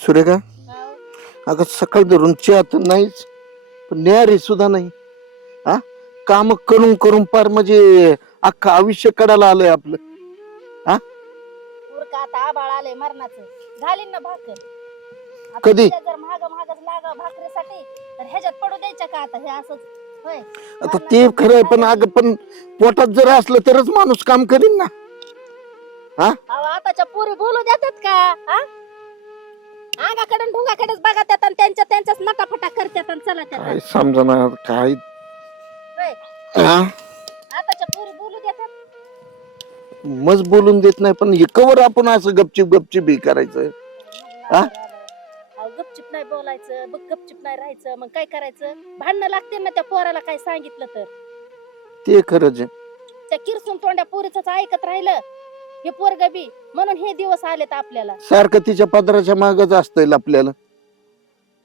सुरेखा? अगं सकाळ धरून चहा तर नाहीच पण न्यारी सुद्धा नाही. हा? काम करून करून पार म्हणजे अख्खं आयुष्य कडाला आलंय आपलं. उरका आता आबाळ आलंय मरणाचं. घालीन ना भाकर? आता कधी? जर महाग महागच लागा भाकरीसाठी तर ह्याच्यात पडू द्यायच्या का आता? हे असंच. होय. आता ते खरंय पण अगं पण पोटात जर असलं तरच माणूस काम करीन ना. अहो आताच्या पुरी बोलू देतात का? हा? अंगाकडून ढुंगाकडेच बघा त्यात आणि त्यांच्या त्यांच्याच नटाफटा करतात आणि चला काय त्यात समजा काय होय. हा? आताच्या पुरी बोलू देतात. मज बोलून देत नाही पण हे कवर आपण असं गपचिप गपचिप हे करायचं. हा? अहो, गपचिप नाही बोलायचं बघ गपचिप नाही राहायचं मग काय करायचं? भांडणं लागते ना त्या पोराला काय सांगितलं तर. ते खरंच आहे. त्या किरसून तोंड्या पोरीच ऐकत राहिलं. हे पोरग बी म्हणून हे दिवस आलेत आपल्याला. सारखं तिच्या पदराच्या मागच असतंय आपल्याला.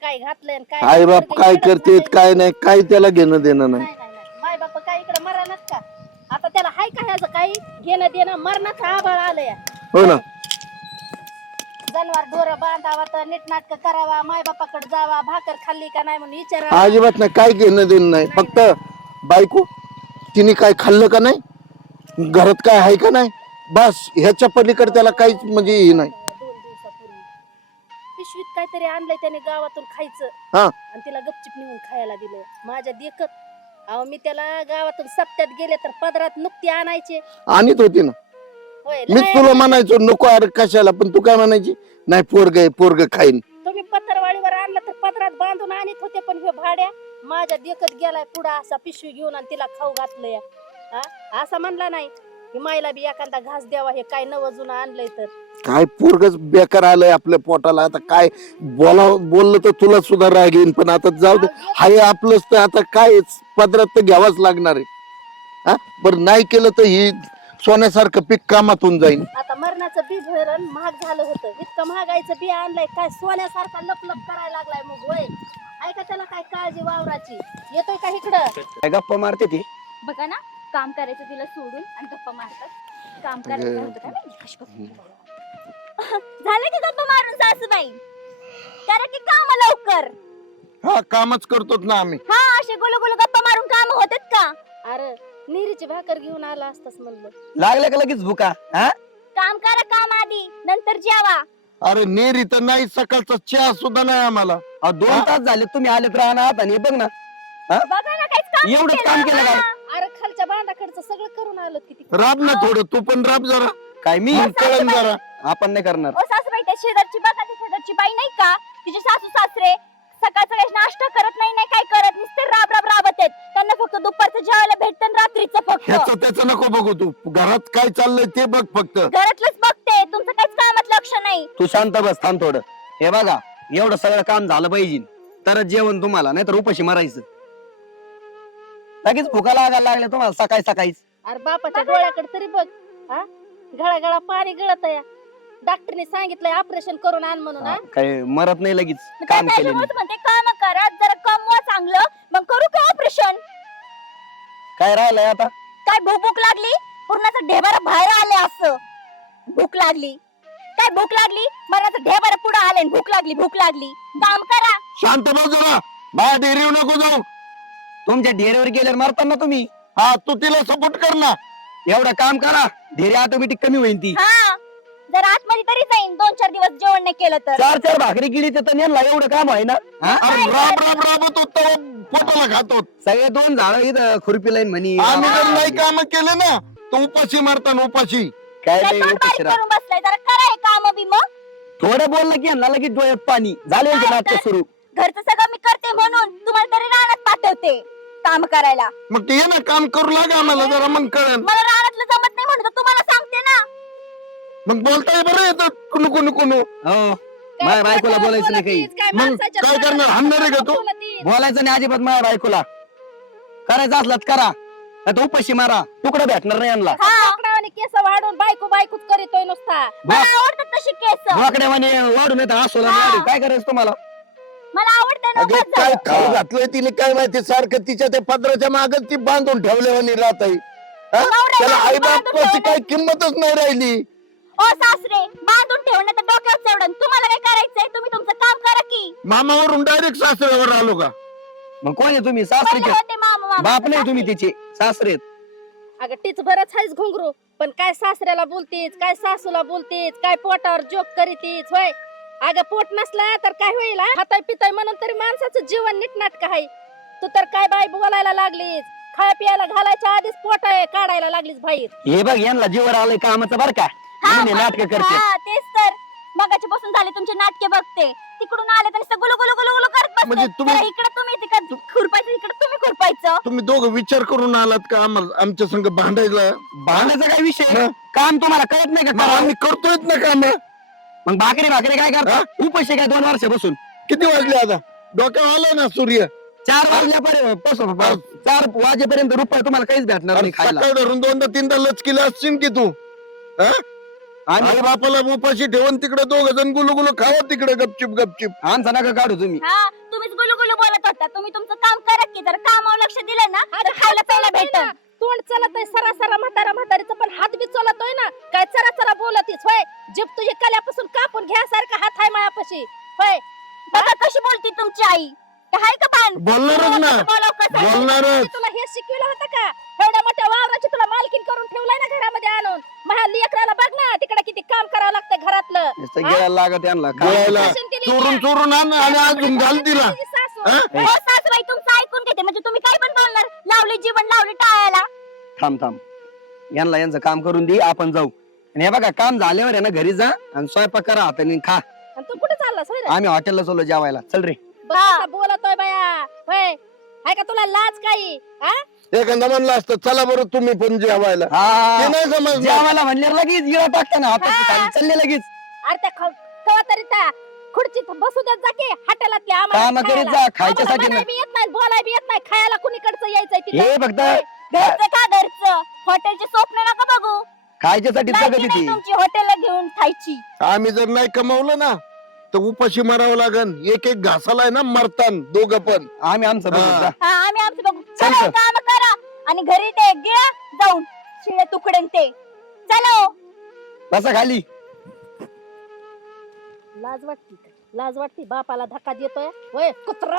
काय घातलंय आणि काय आई बाप पोरगं काय करतेत. काय नाही काय त्याला घेणं देणं नाही. नाही, नाही, नाही. माय बाप काय इकडे मरणात का? आता त्याला हाय का ह्याचं काही घेणं देणं? मरणाचं आबाळ आलंय. हो ना. जनावर ढोर बांधावा तर नीटनाटक करावा माय बापाकडे जावा भाकर खाल्ली का नाही म्हणून विचारावा. अजिबात नाही काय घेणं देणं नाही. फक्त बायको तिने काय खाल्लं का नाही? घरात काय आहे का नाही? बस ह्याच्या पलीकडे त्याला काहीच म्हणजे हे नाही. दोन दिवसापूर्वी पिशवीत काहीतरी आणलंय त्याने गावातून खायचं. हा. आणि तिला गपचिप नेऊन खायला दिलं माझ्या देखत अहो मी त्याला गावातून सप्त्यात गेले तर पदरात नुकती आणायचे. आणीत होती ना. होय लय तुला म्हणायचो नको अरे कशाला पण तू काय म्हणायची? नाही पोरग आहे पोरग खाईन. तुम्ही पत्रवाळीवर आणलं तर पदरात बांधून आणत होते पण हे भाड्या माझ्या देखत गेलाय पुढा असा पिशवी घेऊन आणि तिला खाऊ घातलंय. हा? असा म्हणला नाही. मायला बी एखादा घास द्यावा हे काय नवं जुनं आणलंय तर. काय पोरगच बेकार आलंय आपल्या पोटाला. आता काय बोला बोललं तर तुला सुद्धा राग येईन पण आता जाऊ दे. हाय आपलंच तर आता काय पदरात तर घ्यावाच लागणार आहे. हा? बरं नाही केलं तर ही सोन्यासारखं पीक कामातून जाईल आता मरणाचं बी धरण महाग झालं होतं. इतकं महागाईचं बी आणलंय. काय सोन्यासारखा लपलप करायला लागलाय मग होय? ऐका त्याला काय काळजी वावराची. येतोय का इकडं? काय गप्पा मारते ती? बघा ना काम करायचं तिला सोडून आणि गप्पा मारतात. काम करायचं होतं कशी गप्पा झालं की गप्पा मारून सासूबाई? करा की काम लवकर. हा कामच करतोच ना आम्ही. हा असे गुलू गुलू गप्पा मारून काम होतात का? अरे निरीची भाकर घेऊन आला असतास म्हणलं. लागलं का लगेच भुका? हा? काम करा काम आधी नंतर जेवा. अरे नेरी तर नाही सकाळचा चहा सुद्धा नाही आम्हाला. अहो, दोन तास झाले तुम्ही आलेत राहणार आणि बघ ना. बघा ना काहीच काम एवढंच काम केलं काय? अरे खालच्या बांधाकडचं सगळं करून आलो किती. राब ना थोडं तू पण राब जरा. काय मी? मग कळण जरा. आपण नाही करणार. ओ सासूबाई त्या शेजारची बघा ती शेजारची बाई नाही का? तिचे सासू सासरे. सकाळ सकाळी नाश्ता करत नाही नाही काय करत. नुसते राब राब राबत आहेत. त्यांना फक्त दुपारचं जेवायला भेटतं आणि रात्रीचं फक्त. ह्याचं त्याचं नको बघू तू. घरात काय चाललंय ते बघ फक्त. घरातलंच बघते. तुमचं काहीच कामात लक्ष नाही. तू शांत बस थांब थोडं. हे बघा एवढं सगळं काम झालं पाहिजे. तरच जेवण तुम्हाला नाही तर उपाशी मारायचं. लगेच भुका लागायला लागल्या तुम्हाला सकाळी सकाळीच. अरे बापाच्या डोळ्याकडे तरी बघ हा? गळा गळा पाणी गळत या डॉक्टरने सांगितलंय ऑपरेशन करून आण म्हणून हा? काय मरत नाही लगेच मग काय काम केलं म्हणते काम करा जरा कमवा चांगलं मग करू का ऑपरेशन? काय राहिलंय आता? काय भूक भूक लागली? पूर्णाचं ढेबारा बाहेर आले असं. भूक लागली. काय भूक लागली? मरणाचं ढेबारा पुढे आले भूक लागली भूक लागली. काम करा. शांत बस जरा. बाहेर नको जाऊ. तुमच्या ढेऱ्यावर गेल्यावर मारताना तुम्ही? हा तू तिला सपोर्ट कर ना. एवढं काम करा ढेरे ऑटोमॅटिक कमी होईल ती. हा जर आतमध्ये तरी जाईन दोन चार दिवस जेवण नाही केलं तर. चार चार भाकरी गिळी तर यांना एवढं काम आहे ना? हा? अरे राब राब राबत होतो पोटाला खातो सगळे दोन झाड इथं खुरपी लाईन म्हणी. आम्ही जर नाही काम केले ना तर उपाशी मारताना उपाशी. काय तोंड बारीक. करून बसलाय जरा करा हे काम बी मग. थोडं बोललं की यांना लगेच डोळ्यात पाणी. झाले यांचे नाटक? सुरू. घरचं सगळं मी करते म्हणून तुम्हाला तरी रानात पाठवते. काम करायला. मग ते ये ना काम करू लागा आम्हाला जरा मग कळण मला रानातलं जमत नाही म्हणून तर तुम्हाला सांगते ना. मग बोलताय बरं येतं कुणू कुणू कुणू. हो माझ्या बायकोला बोलायचं नाही काही. मग काय करणार? हाणणार आहे का तू? बोलायचं नाही अजिबात माझ्या बायकोला. करायचं असलं तर करा. नाही तर उपाशी मारा. तुकडं भेटणार नाही यांना. हा. केस वाढून बायको बायकोच करीतोय नुसता. मला आवडतात तशी केस. वाकड्या म्हणे वाढून येतं असोला हा. काय करायचं तुम्हाला? मला आवडते अगं काय झालं. खाऊ घातलंय तिने काय माहिती? सारखं तिच्या त्या पत्राच्या मागच ती बांधून ठेवल्यावानी राहत आहे हा? त्याला आई बांधून बापाची. काही किंमतच नाही राहिली. ओ सासरे बांधून ठेवण्यात डोक्यावर चढण तुम्हाला काय करायचंय? तुम्ही तुमचं मामावरून डायरेक्ट सासऱ्यावर आलो का? मग कोण आहे तुम्ही? सासरे पहिले का? होते मामा मामा? बाप नाही तुम्ही तिचे. सासरे आहेत. अगं तीच बरंच आहेच घुंगरू. पण काय सासऱ्याला बोलतीस काय सासूला बोलतीस काय पोटावर जोक करीतीस होय? अगं पोट नसला तर काय होईल हा? हाताय पिताय म्हणून तरी माणसाचं जीवन नीटनाटक आहे. तू तर काय बाय बोलायला लागलीस? खाय पियाला घालायच्या आधीच पोट आहे काढायला लागलीस बाहेर. हे बघ यांना जीवर आलंय कामाचं बरं का? म्हणून नाटक करते. हा, तेच तर. मगाची पासून झाले तुमचे नाटके बघते. तिकडून आले तर नुसतं गुलू गुलू गुलू गुलू करत बसते म्हणजे तुम्ही- जरा इकडे तुम्ही तिकडे खुरपायचं इकडे तुम्ही खुरपायचं. तुम्ही दोघं विचार करून आलात का आम्हाला आमच्या संग भांडायला? भांडायचा काय विषय? काम तुम्हाला कळत नाही का मग करावं? आम्ही करतोय ना काम? मग भाकरी भाकरी काय करता? उपाशी काय दोन वर्षापासून. किती वाजले आता? डोक्यावर आला ना सूर्य? चार वाजल्यापर्यंत पासून चार वाजेपर्यंत रुपये तुम्हाला काहीच भेटणार अरे नाही खायला. सकाळ धरून दोनदा तीनदा लचकीला असशील की तू? हा? आणि? आई बापाला उपाशी ठेवून तिकडे दोघ जण गुलू गुलू खावा तिकडे गपचिप गपचिप. आमचा नका काढू तुम्ही. हा तुम्हीच गुलू गुलू बोलत होता. तुम्ही तुमचं काम करा की जर कामावर लक्ष दिलं ना तर खायला प्यायला भेटत. चलत आहे सरा सरा म्हातारा म्हातारीचं पण हात बी चलतोय ना. काय चरा चरा बोलतीस होय? जीप तुझी कल्यापासून कापून घ्यासारखा हात आहे मायापाशी होय? बघा कशी बोलती तुमची आई. काय हाय का पान बोलणारच ना. बोलाव कसं आहे? बोलणारच. तुला हे शिकवलं होतं का? एवढ्या मोठ्या वावराची तुला मालकीन करून ठेवलाय ना घरामध्ये आणून. महा लेकराला बघ ना तिकडे किती काम करावं लागतं घरातलं. नुसतं गिळायला लागत यांना. काय? दिली चोरून का? चोरून आण आणि अजून घाल तिला. तुझी सासू. हा? हो सासूबाई तुमचं ऐकून घेते. म्हणजे तुम्ही काय पण बोलणार लावली जीवन लावली टाळायला. थांब थांब. यांना यांचं काम करून दे आपण जाऊ. आणि हे बघा काम झाल्यावर आहे ना घरी जा आणि स्वयंपाक करा हाताने खा. आणि तू कुठे चाललास होय रे? आम्ही हॉटेलला चाललो जेवायला. चल रे. बघ कसा बोलतोय बाया. होय. हाय का तुला लाज काही? हा? एखादा म्हणलं असतं चला बरं तुम्ही पण जेवायला. ते हा नाही समजलं. जेवायला म्हणल्यावर लगेच गिळा टाकता ना हाताची खाली चालले लगेच. अरे त्या ख- कवा तरी त्या खुर्चीत बसू देत जा की हॉटेलातल्या कामं करीत जा, खायच्यासाठी येत नाही बोलाय बी येत नाही खायला कुणीकडचं यायचंय तिथं? हे फक्त घरचं का घरचं? हॉटेलचे स्वप्न नका बघू. खायच्यासाठी लायकी जगत नाही ती तुमची हॉटेलला घेऊन खायची. आम्ही जर नाही कमावलं ना तर उपाशी मारावं लागन. एक एक घासाला आहे ना मरतान दोघं पण. आम्ही आमचं बघू हा. जा. हा आम्ही आमचं बघू. चल चला तर. काम करा. आणि घरी ते गिळा जाऊन शिळे तुकडे ते. चलो बसा खाली. लाज वाटती? लाज वाटती? बापाला धक्का देतोय? होय कुत्र?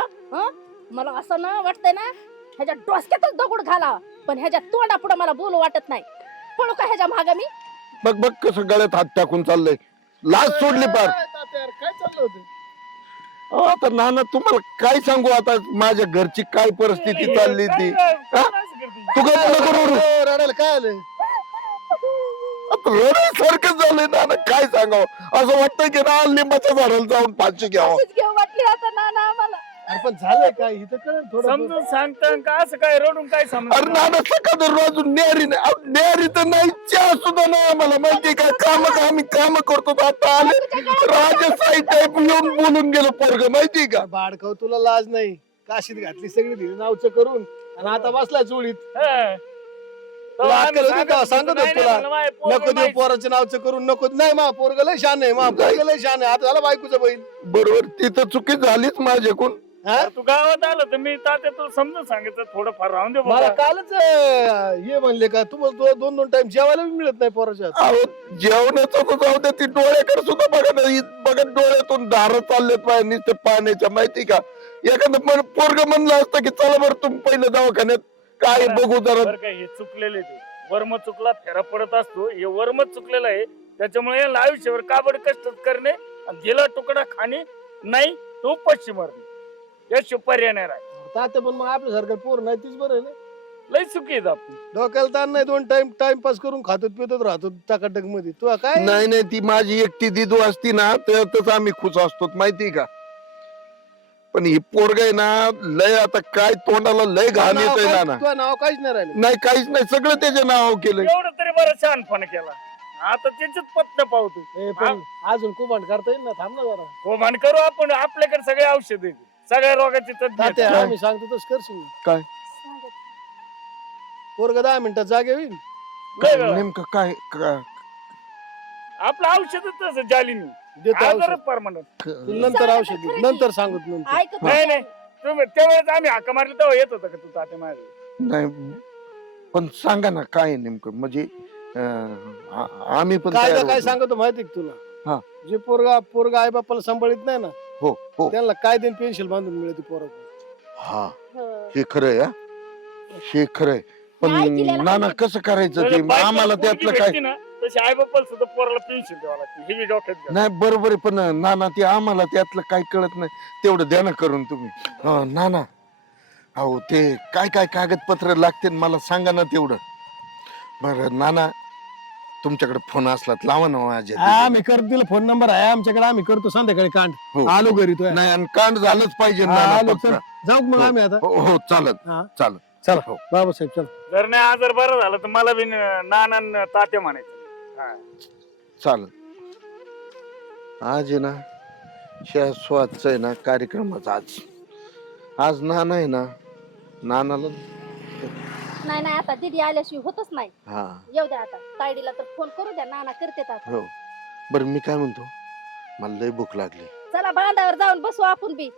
मला असं ना वाटतंय ना ह्याच्या डोसक्यातच दगड घाला. पण ह्याच्या तोंडा पुढे मला बोलू वाटत नाही. पळू का ह्याच्या माग मी? बघ बघ कसं गळ्यात हात टाकून चाललंय. लाज सोडली पार. काय चाललं होतं? अहो, आता नाना तुम्हाला काय सांगू? आता माझ्या घरची काय परिस्थिती चालली ती? हा? तू काय रडायला आलं? रडायसारखं झालंय नाना काय सांगावं? असं वाटतं की ना लिंबाच्या झाडाला जाऊन फाशी घ्यावं. अशीच घेऊ वाटली आता नाना आम्हाला. अरे पण झालंय काय? इथं कळ थोडं समजून सांगता का? असं काय रडून काय अरे समज नाना सकाळ दररोज अजून न्यारी नाही. अहो, न्यारी तर नाही चहा सुद्धा नाही आम्हाला. माहिती काय काम आम्ही काम करतो तर आता आले. टाईप येऊन बोलून गेलो पोरग. माहिती का? बाडकाव तुला लाज नाही. काशीत घातली सगळी दिली नावचं करून. आणि आता बसलाय चोळीत. तुला अक्कल होती का? सांगत होतो तुला. नको देऊ पोराच्या नावचं करून. नको नाही मा पोरग लय शान आहे मा पोरग लय शान आहे. आता झाला बायकोचं बैल. बरोबर तिथं चुकी झालीच माझ्याकडून. हा? तू गावात आलं तर मी तात्या तुला समजून सांगितलं थोडं फार राहून दे मला बाबा. कालच अं, हे म्हणले का तुम्हाला दो- दोन दोन टाइम जेवायला बी मिळत नाही पोराच्या हात. अहो जेवणाचं तर जाऊ दे ती डोळ्याकडे सुद्धा बघा ना ही बघा डोळ्यातून धार चाललेत पाहिजे नुसते पाण्याच्या माहिती का? एखादं पोरग म्हणलं असतं की चला बरं तुम्ही पहिलं दवाखान्यात काय बघू जरा. बरं काय हे चुकलेले ते. वर्म चुकला फेरा पडत असतो. हे वर्मच चुकलेलं आहे. त्याच्यामुळे याला आयुष्यावर काबड कष्ट करणे आणि गेला तुकडा खाणे नाही तो पश्चिम मरणे याशिवाय पर्याय नाही राहत तात्या पण मग आपल्यासारखं पोर नाही तीच बरं आहे ना. लय चुकी आहेत आपण. डोक्याला ताण नाही दोन टाइम टाइमपास करून खातो पितो राहतो टाकाटकमध्ये. तू काय? नाही नाही ती माझी एकटी दिदू असती ना त्यातच आम्ही खुश असतो माहिती का? पण ही पोरग आहे ना लय आता काय तोंडाला लय घाण येत ना ना तुझं नाव काहीच नाही राहिलं. नाही काहीच नाही सगळं त्याच्या नाव केलं एवढं तरी बरं शहाणपणा केला. आता त्याच्यात पत्ता पावतो ए, पण अजून कुभांड करता येईल ना? थांब ना जरा. करू आपण आपल्याकडे सगळे औषध आहेत. सगळ्या रोगाची तज्ञ. तात्या आम्ही सांगतो तसं करशील. काय पोरग दहा मिनिटात जागे होईल वेळा. नेमकं काय का- आपलं औषधच तसं जालिनी देतो औषध. परमानंट नंतर औषध दे. नंतर सांगत नंतर ऐकत नाही नाही नाही तुम्ही त्यावेळेस आम्ही हाका मारली तेव्हा येत होता का तू तात्या माझ्या नाही पण सांगा ना काय आहे नेमकं म्हणजे अं, आ- आम्ही पण काय तयार काय होतो. सांगतो माहिती का हा. तुला जे पोरगा पोरगा आई बापाला सांभाळीत नाही ना हो हो. त्यांना काय देईन पेन्शन बांधून मिळते पोरं. हा हो. खरंय हा. हे खरंय पण नाना आहे. कसं करायचं ते? आम्हाला त्यातलं काय? ना, तशी आई सुद्धा पोराला द्यावं लागते. हे. नाही बरोबर आहे पण नाना ते आम्हाला त्यातलं काय कळत नाही. तेवढं द्या ना करून तुम्ही. हा नाना अहो ते काय काय कागदपत्र लागते मला सांगा ना तेवढं. बरं नाना तुमच्याकडे फोन असला तर लावा ना माझ्या हा, आम्ही करतो तिला फोन नंबर आहे आमच्याकडे आम्ही करतो संध्याकाळी कांड हो. आलो घरी तो नाही आणि कांड झालंच पाहिजे हा, नाना आलो फक्त. चल जाऊ मग हो. आम्ही आता हो हो चालत हा. चालत चला हो. बाबासाहेब चल जर नाही आजार बरं झालं तर मला बी नाना तात्या म्हणायचं हा. चालत आज आहे ना शाश्वतच आहे ना कार्यक्रमाचा आज आज नाना आहे ना नानाला नाही नाही आता दीदी आल्याशिवाय होतच नाही. हा. येऊ द्या आता. तायडीला तर फोन करू द्या. नाना करते आता. हो. बरं मी काय म्हणतो? मला लय भूक लागली. चला बांधावर जाऊन बसू आपण बी.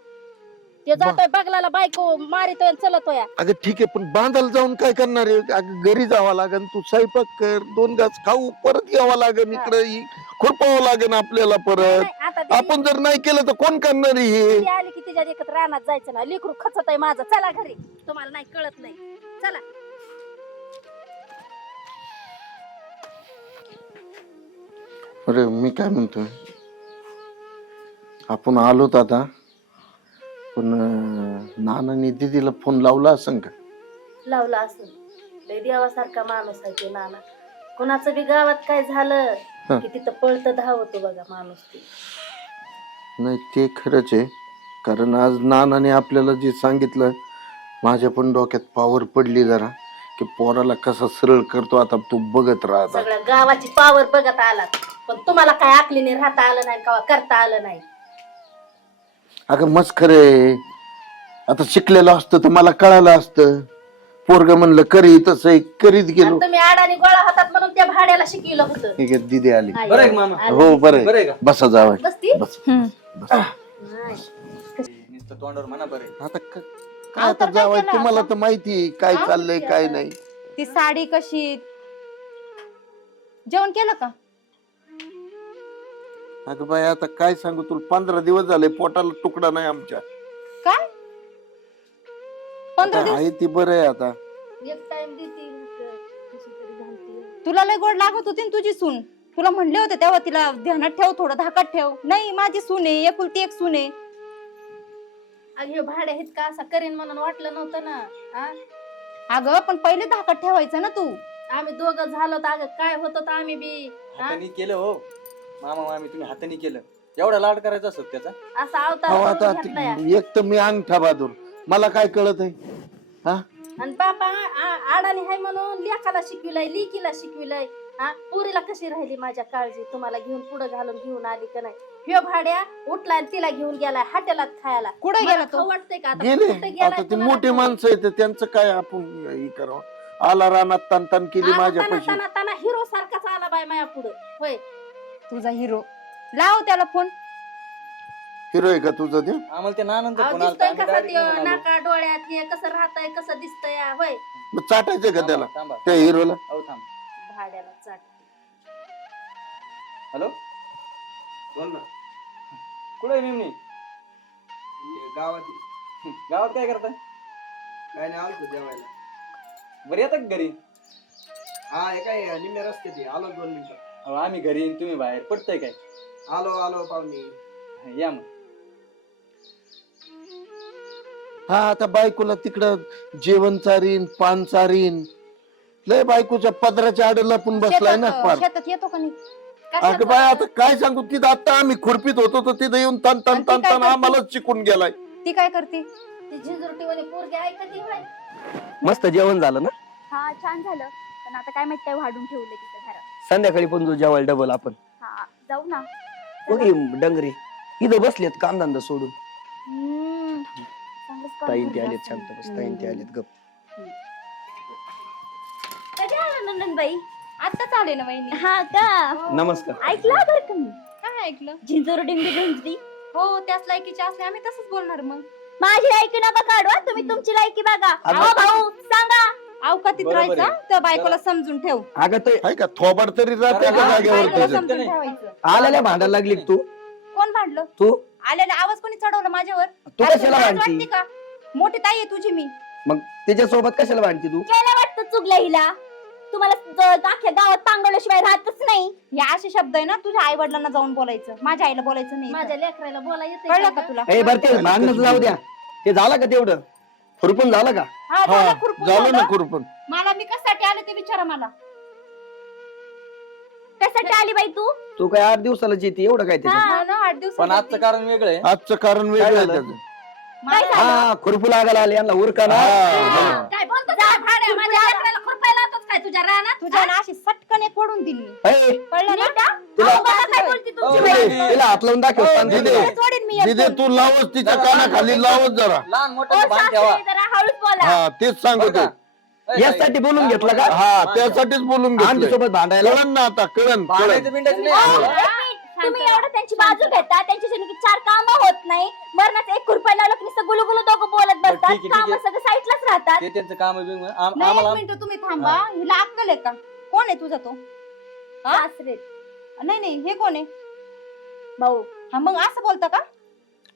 ते जातोय बगलाला बायको मारितोय आणि चलतोय. अगं ठीक आहे पण बांधायला जाऊन काय करणार आहे? अगं घरी जावं लागेल तू स्वयंपाक कर दोन घास खाऊ परत यावं लागेल इकडे खुरपावं लागेल आपल्याला परत. नाही, आता दीदी- आपण जर नाही केलं तर कोण करणार आहे हे? आली की तिच्या देखत रानात जायचं ना. लेकरू खचत आहे माझं. चला घरी. तुम्हाला नाही कळत नाही. चला. अरे मी काय म्हणतोय? आपण आलोत आता पण अं, नानाने दीदीला फोन लावला असं का? लावला असं लय देवासारखा माणूस आहे ते नाना. कोणाचं बी गावात काय झालं हं. की तिथं पळत धावतो बघा माणूस ते. नाही ते खरंच आहे. कारण आज नानाने आपल्याला जे सांगितलं माझ्या पण डोक्यात पावर पडली जरा की पोराला कसा सरळ करतो आता तू बघत राहता सगळ्या गावाची पावर बघत आलात. पण तुम्हाला काय आकलीने राहता आलं नाही का करता आलं नाही अगं मस्त खरे आता शिकलेलं असतं तर मला कळालं असतं पोरग म्हणलं करी तसं करीत गेलो आणि तुम्ही आडाने गोळा होतात म्हणून त्या भाड्याला शिकविलं होतं ठीक आहे दिदी आली आई, बरं आहे का मामा? आली. हो बरं बरं आहे. आहे का बसा जावं बसती बस बस. नाही. नुसतं तोंडावर म्हणा बरं आता क- काय आता जावं तुम्हाला? तर माहिती आहे काय चाललंय काय. नाही ती साडी कशी जेवण केलं का अगं बाई आता काय सांगू तुला? पंधरा दिवस झाले पोटाला तुकडा नाही आमच्या. काय? पंधरा आता दिवस? आहे ती बरं आहे आता. एक टाइम देते कशी तरी घालते. तुला लय गोड लागत होती ना तुझी सून. तुला म्हणले होते तेव्हा तिला ध्यानात ठेव थोडं धाकात ठेव. नाही माझी सून आहे एकुलती एक सून आहे. अगं हे भाड्या हेत का? असं करीन म्हणून वाटलं नव्हतं ना हा अगं पण पहिले धाकात ठेवायचं ना तू. आम्ही दोघं झालो तर अगं काय होतं तर आम्ही बी हा? हाताने केलं हो. मामा मामी तुम्ही हाताने केलं. एवढा लाड करायचा असत त्याचा? असा अहो अवतार आता करून घेतलाय ती- एक तर मी अंगठा बहादूर. मला काय कळत आहे? हा? आणि बापा आ- आडाने हाय म्हणून लेखाला शिकविलंय लिकीला शिकविलंय. हा? पुरीला कशी राहिली माझ्या काळजी? तुम्हाला घेऊन पुढे घालून घेऊन आली का नाही? ह्यो भाड्या उठला आणि तिला घेऊन गेलाय हॉटेलात खायला. कुठे मला गेला तो? वाटतंय का आता? गेले. कुठं गेलाय आता ते तुम्हाला मोठे ठाऊक. माणसं आहेत त्यांचं काय आपण हे करावं? आला रानात तान तान केली आला माझ्या ताना पैसे ताना ताना हिरो सारखाच आला बाय माया पुढे. होय. तुझा हिरो लाव त्याला फोन हिरो आहे का तुझं ते? आम्हाला ते नानंतर अहो, फोन आलता, दिसतंय आम्ही कसं direct ते निघून आलो. नाका डोळ्यात हे कसं राहतंय कसं दिसतंय होय. मग चाटायचं का त्याला? थांबा, थांबा. त्या हिरोला अहो, थांब. भाड्याला चाट. हॅलो? बोल ना. कुठे आहे निमणी? गावात. गावात काय करताय? काय नाही आलो जेवायला. बरं येतात का घरी? हा हे काय निम्म्या रस्ते ते आलो दोन मिनिटं. अहो, आम्ही घरी आणि तुम्ही बाहेर. पडतंय काय? आलो आलो पाहुणे. या मग. हा आता बायकोला तिकडं जेवण चारीन पान चारीन. लय बायकोच्या पदराच्या आडला पण बसलाय ना शेतात फार. शेतात येतो का नाही? कशात अगं बाय आता काय सांगू तिथं आता आम्ही खुरपीत होतो तर तिथं येऊन तन तन आणि ती तन काय तन करते? आम्हालाच शिकून गेलाय. ती काय करते? ती झिंजुरटीवाली पोरगी ऐकती होय मस्त जेवण झालं ना? हा छान झालं. पण आता काय माहीत काय वाढून ठेवलं तिथं घरात. संध्याकाळी पण तू जेवायला डबल आपण. हा जाऊ ना. बघी डंगरी. इथं बसलेत कामधंदा सोडून. हम्म. चांगलंच काम ताईन ते करत आलेत. शांत बस ताईन ते आलेत गप. कधी आला नंदनबाई? आताच आले ना वहिनी. हा का? नमस्कार. ऐकलं बरं का मी काय ऐकलं? झिंजोर डिंबी झुंजरी हो त्याच लायकीचे असले आम्ही तसंच बोलणार मग. माझी लायकी नका काढू हा. तुम्ही तुमची लायकी बघा. अगं- अहो भाऊ सांगा. अवकातीत बरोबर आहे. राहायचा तर बायकोला समजून ठेव. अगं ते हाय का? थोबाड तरी राहते का हा, जागेवर बायकोला त्याचं? समजून नाही. ठेवायचं. आलेल्या भांडायला लागली का तू? कोण भांडलं? तू? आलेला आवाज कोणी चढवला माझ्यावर? तू अरे कशाला तुला लाज भांडती? वाटते का? मोठी ताई आहे तुझी मी. मग तिच्यासोबत कशाला भांडती तू? केलं वाटतं चुकल्या हिला? तुम्हाला ज- अख्ख्या गावात तांगवल्याशिवाय राहतच नाही. हे असे शब्द आहे ना तुझ्या आई वडिलांना जाऊन बोलायचं. माझ्या आईला बोलायचं नाही माझ्या. लेकराला बोला येते कळलं का तुला? ए बरं ते भांडणं जाऊ द्या. ते झालं का तेवढं? खुरपून झालं का? हा झालं खुरपून झालं ना झालं. खुरपण मला मी कशासाठी आले ते विचारा मला. त्यासाठी आली बाई तू? तू काय आठ दिवसाला येते एवढं काय हा ना आठ दिवस पण आजचं कारण वेगळं आहे. आजचं कारण वेगळं आहे झालं? त्याचं. काय झालं? हा खुरपू लागायला आले यांना उरका ना. हा. काय बोलतो का भाड्या माझ्या लेकराला खुरपायला लावतोच काय? तुझ्या रानात? तुझ्या ना अशी सटकन एक पडून दिली मी. ए, कळलं ना? नीट हा? तिला- अहो, बघा काय बोलती? तुमची बाई. नाही. तिला हात लावून दाखव दिदे. सोडीन मी तू लावच तिच्या कानाखाली लावच जरा. लहान ओ, मोठं भान ठेवा. सासरे, जरा हळूच बोला. हा तेच सांगतो यासाठी बोलून घेतलं का? हा त्यासाठीच बोलून घेतलं आमच्यासोबत भांडायला? कळण ना आता कळण नाही. तुम्ही एवढं त्यांची बाजू घेता त्यांच्यासाठी की चार काम होत नाही. मरणाचं एक खुरपाय लावलं की नुसतं गुलू गुलू दोघं बोलत बरं, ठीक बसतात आहे, ठीक काम. सगळं साईडलाच राहतात. ते त्यांचं काम आहे बिम- आम- नाही एक आम्हाला मिनिट तुम्ही थांबा. हिला अक्कल आहे का? कोण आहे तुझा तो? हा? सासरे. नाही नाही हे कोण आहे? भाऊ हा मग असं बोलता का?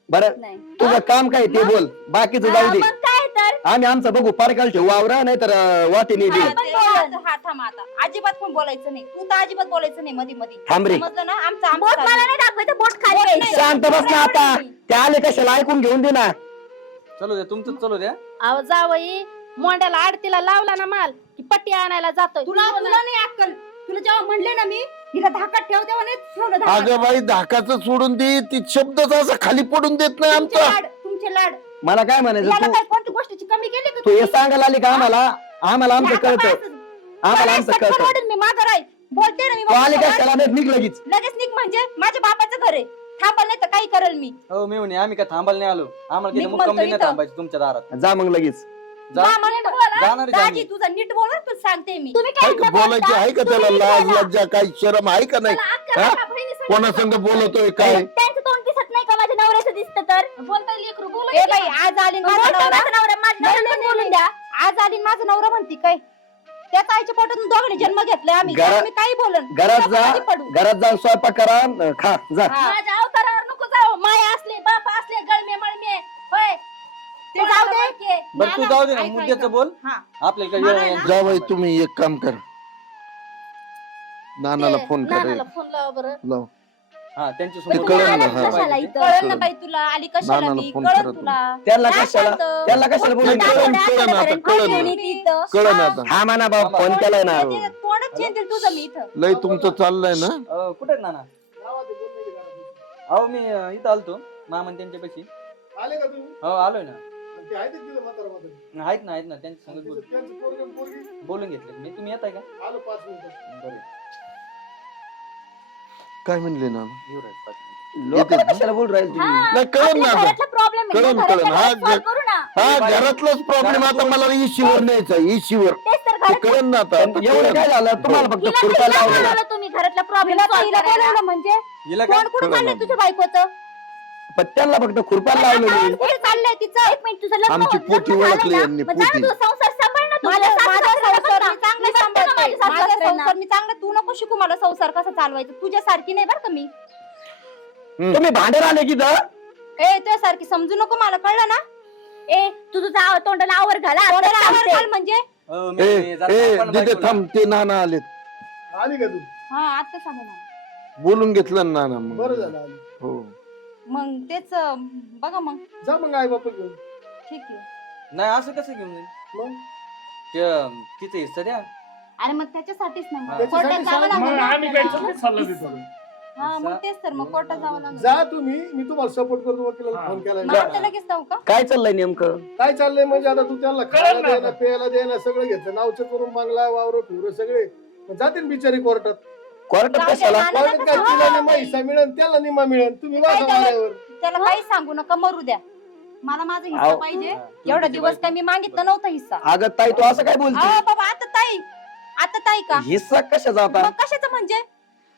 बरं नाही. तुझं काम काय ते बोल. बाकीचं हा, जाऊ दे. मग काय तर? आम्ही आमचं बघू पारकाल ठेवू वावरा नाही तर वाटेने हा, देऊ हा, हा थांबा आता. अजिबात पण बोलायचं नाही. तू तर अजिबात बोलायचं नाही मध्ये मध्ये थांब रे. समजलं ना? आमचं बोट आमचं मला चालू. नाही दाखवायचं बोट खाली बोट घ्यायचं. नाही. शांत बस ना आता. ते आले कशाला? ऐकून घेऊन दे ना. चलू द्या तुमचं चलू द्या. अहो जावई मोंड्याला आडतीला लावला ना माल की पट्टी आणायला जातोय. तुला तुला नाही अक्कल. तुला जेव्हा म्हणले ना मी हिला धाकात ठेव तेव्हा नाही ठेवलं धाकात. अगं बाई धाकाचं सोडून दे ती शब्दच असं खाली पडून देत नाही तुमचे आमचा. लाड तुमचे लाड. मला काय म्हणायचं याला तू? काय कोणती गोष्टीची कमी केली का तू हे तुम्ही? सांगायला आली का आम्हाला? आम्हाला आमचं कळतं. आम्हाला आमचं कळतं. मी मागं राहील. बोलते ना मी तू आली मागं कशाला नाही निघ लगेच. लगेच निघ म्हणजे माझ्या बापाचं घर आहे. थांबल नाही तर काही करेल मी. हो मी म्हणे आम्ही काय थांबायला नाही आलो. आम्हाला मी किती म्हणतो मुक्काम नाही इथं. थांबायचं तुमच्या दारात. जा मग लगेच. जा जा म्हणून बोला. जाणार आहे दाजी आम्ही. तुझा नीट बोल हं, तू सांगते मी. तुम्ही आहे काय का बोलायची आहे का त्याला? लाज लज्जा काही शरम आहे का नाही? हा? कोणासंग बोलतोय काय? त्यांचं तोंड दिसत नाही का माझ्या नवऱ्याचं दिसतं तर? बोलता लेकरू ए बोला बाई आज आली न माझा बोलतो नवरा? माझा नवरा माझ्या नाही, नवऱ्याला नाही, बोलून नाही. द्या. आज आली न माझा नवरा म्हणती काय? त्याच आईच्या पोटातून दोघांनी जन्म घेतलाय आम्ही. घरा- त्यामुळे मी काही बोलन घरात जा घरात जाऊन स्वयंपाक करा खा जा. हा. माझ्या अवतारावर नको जाऊ. माय ते जाऊ दे. ओळखे. बरं तू जाऊ दे ना ऐक, ऐक. मुद्द्याचं बोल. हा. आपल्याला काही मला वेळ आहे नाही. ना- जा बाई तुम्ही एक काम कर. नानाला ते फोन कर. नानाला फोन लावा बरं. लाव. हा त्यांच्या ते समोर कळलं बोलायला ना, हा. पाहिजे कशाला ते. इथं? कळलं ना बाई तुला. आली कशाला नानाला मी फोन कळत करा तुला. त्याला काय कशाला शांत? त्याला कशाला बोलून नाही, घेतो? कळलं कळलं आता कळलं घेऊन ना येते इथं. कळलं ना आता. हा म्हणा भाऊ फोन केलाय ना. ते तोंडच चेंदेल तुझं मी इथं. लय तुमचं चाललंय ना. अं, कुठे आहेत नाना? अहो मी अं, इथं आलतो. मामन त्यांच्यापाशी. आले का तुम्ही? हो आलोय ना. ते आहेत तिथं म्हातारा म्हातारी. आहेत ना आहेत ना त्यांच्या संगत बोल त्यांचं पोरगं आणि पोरगी? बोलून घेतले. मी तुम्ही येताय का? आलो पाच मिनिटं. बरं. काय म्हणले ना? घेऊ राहील पाच मिनिटं. लोकांना कशाला बोल राहील तुम्ही? हा, नाही ना आता. प्रॉब्लेम हा, करू ना. हा घरातलाच प्रॉब्लेम आता मला इशीवर न्यायचा इशीवर तेच तर ते घरात कळण ना आता. एवढं. काय झालं? तुम्हाला फक्त हिला खुरपा हिला लावला तुम्ही घरातला प्रॉब्लेम हिला हिला बोलवलं म्हणजे? हिला काय कोण कुठं चाललंय. तुझ्या बायकोचं? पण त्यांना फक्त खुरपा लावलं मी चाललंय तिचं. एक मिनिट तुझं लग्न आमची होत- पोती लग्न झालं ओळखली ना? यांनी, मग जा ना पोती. तुझा संसार सांभाळ ना तू. माझा तुझ्या माझा सासू-सासऱ्याला संसार बघ मी ना. चांगला मी बघते ना सांभाळते. माझ्या माझा सासू-सासऱ्यांना. संसार. मी चांगला तू नको शिकू मला संसार कसा चालवायचा. तुझ्यासारखी नाही बरं का मी. तुम्ही भांडण आले की तर? ए तुझ्यासारखी समजू नको मला कळलं ना? ए तू तुझा तोंडाला आवर घाला आता तोंडाला आवर सांगते. घाल म्हणजे? अं, मी- ए मी जरा ए आपण दिदे बायकोला- थांब ते नाना आलेत. आली का तू? हा आता सांगा ना बोलून घेतलं ना नाना मग. बरं झालं आली. हो. मग तेच अं, बघा मग. जा मग आई बापा घेऊन. ठीक आहे. नाही असं कसं घेऊन जाईल? मग? ते अं, तिथे हिस्सा द्या अरे मग त्याच्यासाठीच नाही. मग त्याच्यासाठी कोर्टात जावं सांग- मग लागेल ना आम्ही काय आपल्याला. चुकीत सल्ला देतो. हा मग तेच तर मग कोर्टात जावं लागेल. जा तुम्ही मी तुम्हाला सपोर्ट करतो वकिलाला हा. फोन केला मग आता लगेच जाऊ का? काय चाललंय नेमकं? काय चाललंय म्हणजे आता तू त्यांना खायला ना द्यायला आता. प्यायला द्यायला सगळं घेतलं. नावचं करून बांगला वावर फिवर सगळे. मग जातील बिचारी कोर्टात. कोर्टात जाऊ दे, कशाला? नाना काय तिला. हिस्सा मिळेल त्याला मिळेल तुम्ही काही सांगू नका मरू द्या. मला माझा हिस्सा. पाहिजे. एवढा दिवस काय मी मागितलं नव्हता हिस्सा. अगं ताई तू असं काय बोलते? अहो बाबा आता ताई आता ताई का? हिस्सा कशाचा आता मग कशाचं म्हणजे?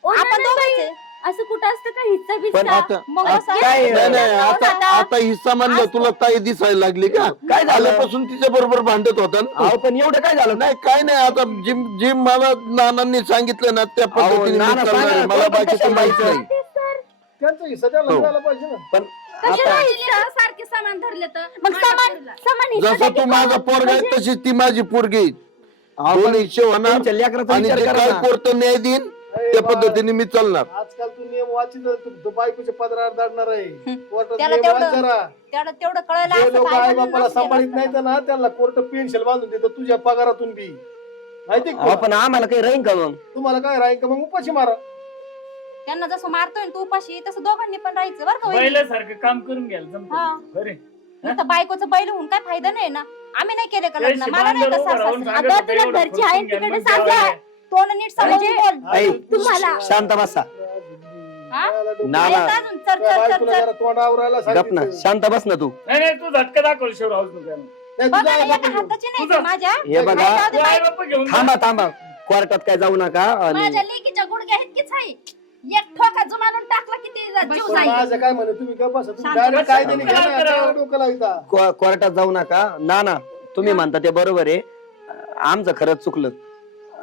आपण दोघांचे असं कुठं असतं का हिस्सा पण बिस्सा आता मग आता असं- काय नाही नाही लग्न आता होतं. आता हिस्सा म्हणलं तुला ताई दिसायला लागली का काय झालं आल्यापासून तिच्या बरोबर भांडत होता ना तू? अहो पण एवढं काय झालं नाही काय नाही आता जिम जिम मला नानांनी सांगितलं ना त्या पद्धतीने मी नाना करणार आहे. सांगा, मला बाकीचं कशाला माहीत नाही तेच तर. त्यांचा हिस्सा त्याला हो. पाहिजे ना पण कशाला आता ही लेकरं सारखे सामान धरले तर मग माझ्या सामान पोरीला. सामान हिस्सा जसं द्या तू की माझा? पोरगा आहे म्हणजे- तशी ती माझी पोरगी आहे. दोन हिस्से होणार तुमच्या लेकराचा आणि विचार जे करा काय ना. कोर्ट न्याय देईन त्या पद्धतीने मी चालणार. आजकाल तू नियम वाचित तू- तू बायकोच्या पदरावर दाडणार आहे. कोर्टात त्याला नियम तेवढं जरा तेवढं तेवढं कळायला जे असतं लोक काय आई बापाला सांभाळीत. नाही तर ना त्यांना कोर्ट पेन्शन बांधून देतो तुझ्या पगारातून बी. माहिती का? अहो, तुला? पण आम्हाला काही राहीन का मग? तुम्हाला काय राहील का मग? उपाशी मारा. त्यांना जसं मारतोय ना तू उपाशी तसं दोघांनी पण राहायचं बरं का वहिनी? पहिल्यासारखं काम करून घ्यायला हा. जमत इथं बायकोचं बैल होऊन काय फायदा नाही ना? आम्ही नाही केले का लग्न? मला नाही का राहून सासू अगं, तुला घरची आहे तिकडे सांगा. तोंड नीट सांभाळून बोल. तुम्हाला- शांत बसा. हा? ना अजून चर चर चर चर गप ना. शांत बस ना तू. नाही नाही तू झटका दाखवल शिवराव नको नाही, बघा तुझा ना, बाप एका घेऊन. हाताची नाही तुझं- का माझ्या. हे बघा. जाऊ दे, बाई. घेऊन. थांबा थांबा. कोर्टात काय जाऊ नका आणि माझ्या लेकीच्या गुडघ्या इतकीच आहे एक ठोका जुमानून टाकला की ते जीव पण जाईल. माझं काय म्हणे तुम्ही गप बसा. तुम्ही शांत direct बसा. कायद्याने घ्या ना, काय करावं? त्यावर डोकं लावता को- कोर्टात जाऊ नका. ना ना. तुम्ही म्हणता ते बरोबर आहे. आमचं खरंच चुकलं.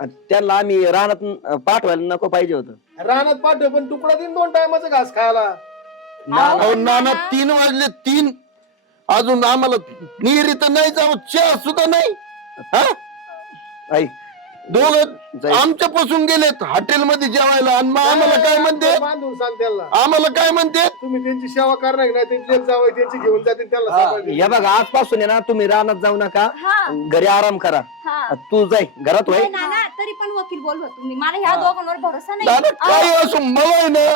त्याला आम्ही रानात पाठवायला नको पाहिजे होतं. रानात पाठव पण तुकडा देईन दोन टायमाचा घास खायला. ना अहो, नाना. तीन वाजले तीन. अजून आम्हाला निरी तर नाही जाऊ चहा सुद्धा नाही. हा? ऐक दोघ जाईल. आमच्या पासून गेलेत. हॉटेलमध्ये जेवायला. आणि मग आम्हाला काय म्हणते? बांधून सांग त्याला आम्हाला काय म्हणते? तुम्ही त्यांची सेवा करणार नाही? त्यांची जावं त्यांची घेऊन जातील त्याला. हे बघा आजपासून आहे ना तुम्ही रानात जाऊ नका. हा. घरी आराम करा. हा. तू जाय घरात होय. तरी पण वकील बोलवा तुम्ही. मला ह्या दोघांवर भरोसा नाही. काय असं मला आहे ना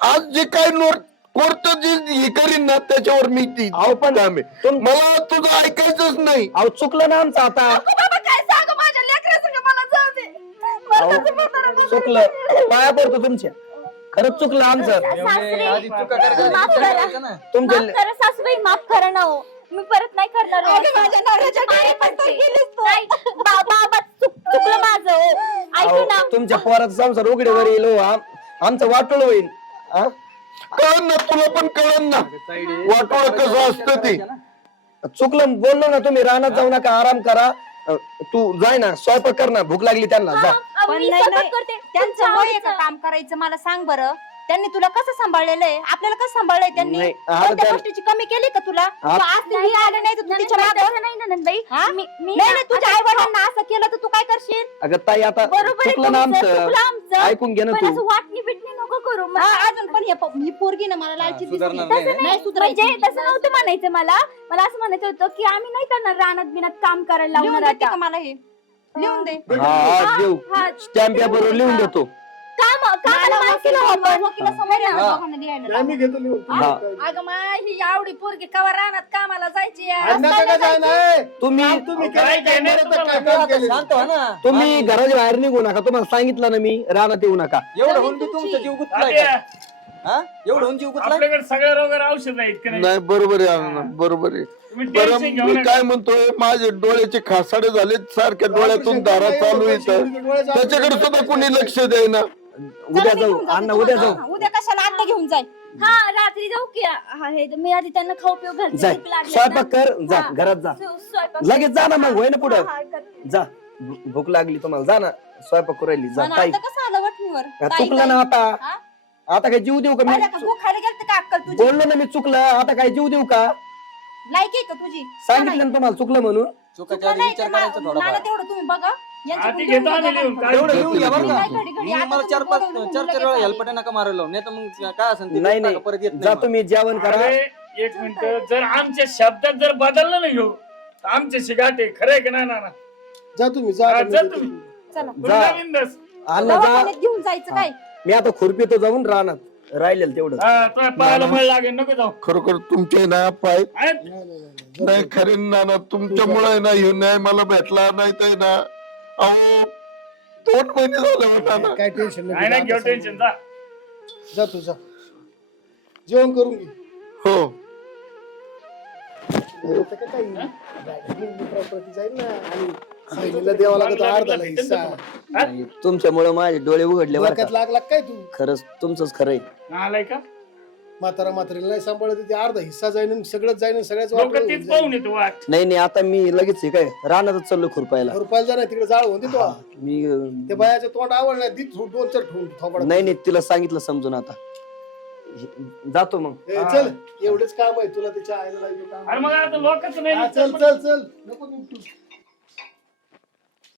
आज जे काय नोट कोर्ट जे हे करीन ना त्याच्यावर मी ती अहो पण काम आहे. तुम- मला तुझं ऐकायचंच नाही. अहो चुकलं ना आमचं आता. नको बाबा काय सांगू माझ्या लेकरासंग मला जाऊ दे मला अहो. चुकलं पाया पडतो तुमच्या खरंच चुकलं आमचं सासरे आधी चुका करायच्या, माफ करा. करायचा ना. तुमच्या माफ करा सासूबाई माफ करा ना हो मी परत नाही करणार हो. अगं, माझ्या नवऱ्याच्या पाया डोळ्यात पडते. पडतो, गेलीस तू. नाही, बा- बाबा चुक- चुकलं माझं हो. ऐका अहो, ना तुमच्या पोराचा संसार उघडेवर येईल हो. आम- आमचं वाटोळ होईल हा? कळन ना तुला पण कळन ना वाटोळ कसं असतं ते चुकलं बोललो ना तुम्ही रानात जाऊ नका आराम करा अ, तू जाय ना स्वयंपाक कर ना भूक लागली त्यांना जा हा, अहो, पण मी नाही, स्वतः नाही. करते त्यांचं तुमच्या वय आहे का आवडीचं. काम करायचं मला सांग बरं त्यांनी तुला कसं सांभाळलेलं आहे आपल्याला कसं सांभाळलंय त्यांनी नाही, कोणत्या त्या- गोष्टीची कमी केली का तुला आज तुम्ही आले नाही तर तू तिच्या नंदनबाई, मागं- तसं नाही नंदनबाई. हा? मी मी नाही नाही तुझ्या आता- आई वडिलांना असं केलं तर तू काय करशील अगं ताई आता बरोबर आहे चुकलं ना तुमचं, आमचं चुकलं आमचं. ऐकून घे ना पण तू असं वाटणी बिटणी करू हा, अजून पण हे प- ही पोरगी ना मला लालची दिसली. सुधारणार नाही, नाही सुधारायची. म्हणजे तसं नव्हतं म्हणायचं मला. मला असं म्हणायचं होतं की आम्ही नाही त्यांना रानात बिनात काम करायला लिहून लावणार देते आता. का मला हे? लिहून दे. हा आज देऊ. हा, स्टॅम्प पेपरवर लिहून देतो. हा. नाही, मी घेतो लिहून. हा. अगं मा ही आवडी पोरगी कवा रानात कामाला जायची आहे. तुम्ही तुम्ही काय काय केलं केलं तर काय आता काम केलं? शांत व्हा ना. तुम्ही घराच्या बाहेर निघू नका. तुम्हाला सांगितलं ना मी रानात येऊ नका. एवढं होऊन तुमची. जीव गुतलाय? हा? एवढं होऊन जीव गुतलाय? आपल्याकडे सगळ्या रोगावर औषध आहेत का नाही? नाही बरोबर आहे अण्णा, बरोबर आहे. तुम्ही बरं टेन्शन घेऊ मी नका. काय म्हणतोय माझे डोळ्याचे खासाडे झाले सारख्या डोळ्यातून धारा चालू येत. त्याच्याकडे सुद्धा कोणी लक्ष देईना. उद्या जाऊ अण्णा उद्या. जाऊ. हा, उद्या कशाला आता घेऊन जाय? हा रात्री जाऊ की हा हे मी आधी त्यांना खाऊ पिऊ घालते जाय. भूक लागली स्वयंपाक कर जा हा. घरात जा. स्वयंपाक लगेच जा ना मग होय ना पुढं. हा, करते. जा. भू- भूक लागली तुम्हाला जा ना. स्वयंपाक करू राहिली जा आणि ताई. आता कसं आलं वठणीवर हा, ताई, चुकलं ताई. ना आता. हा? आता काय जीव देऊ का पाहिलं का, मी तू खायला गेलते का अक्कल तुझी? बोललो ना मी चुकलं. आता काय जीव देऊ का? लायकी आहे का तुझी? सांगितलं ना तुम्हाला चुकलं म्हणून. चुकाच्या आधी विचार करायचा मला थोडाफार तेवढं तुम्ही बघा. आधी घेऊन घेतो आम्ही बघा लिहून. फक्त. काय एवढं लिहून घ्या बरं का काय घडी घडी मी आता मला तुम्ही चार पाच चार वेळा. हेल्पटे नका मारायला नाही तर मग काय असेल ते नाही देऊन नाही टाका, परत येत जा नाही. तुम्ही जेवण करा अरे एक मिनिट जर आमच्या शब्दात जर बदललं नाही हो तर आमच्याशी गाठे खरंय का नाही ना ना? जा तुम्ही जा हा, तुम्ही. जा तुम्ही. चला जा. पुन्हा बिनधास्त. अण्णा जा दवाखान्यात घेऊन जायचं काय मी आता खुरपीतो जाऊन राहणार राहिलेलं तेवढं हा, तुला पायाला मळ लागेल नको जाऊ खरोखर तुमचे ना पाय नाही खरे ना ना तुमच्यामुळे ना हे न्याय मला भेटला नाही तर ना अहो दोन महिने झाले. काय टेन्शन नाही नाही घेऊ टेन्शन जा. जा तू जा. जेवण करून घे. हो. आता काय काही? प्रॉपर्टी जाईल ना आणि बहिणीला द्यावा लागत अर्धाला हिस्सा नाही, तुमच्यामुळे माझे डोळे उघडले बरं लागला काय तू? खरंच तुमचंच खरंय. आलाय का? म्हातारा म्हातारीला नाही सांभाळत ते अर्धा हिस्सा जाईन आणि सगळंच जाईन आणि सगळ्याच लोक वाटलं तीच पाहून येतो वाट. नाही नाही आता मी लगेच हे काय रानातच चाललो खुरपायला. रुपयाला जा नाही तिकडे जाळ होते तो मी अं, त्या बायाचं तोंड आवडलं दी दोन चार ठेवून थोपडा नाही नाही तिला सांगितलं समजून आता. जातो मग. ए, चल एवढंच काम आहे तुला त्याच्या आईला लागलं काम अरे मग आता लोकच नाही चल चल चल. नको तू.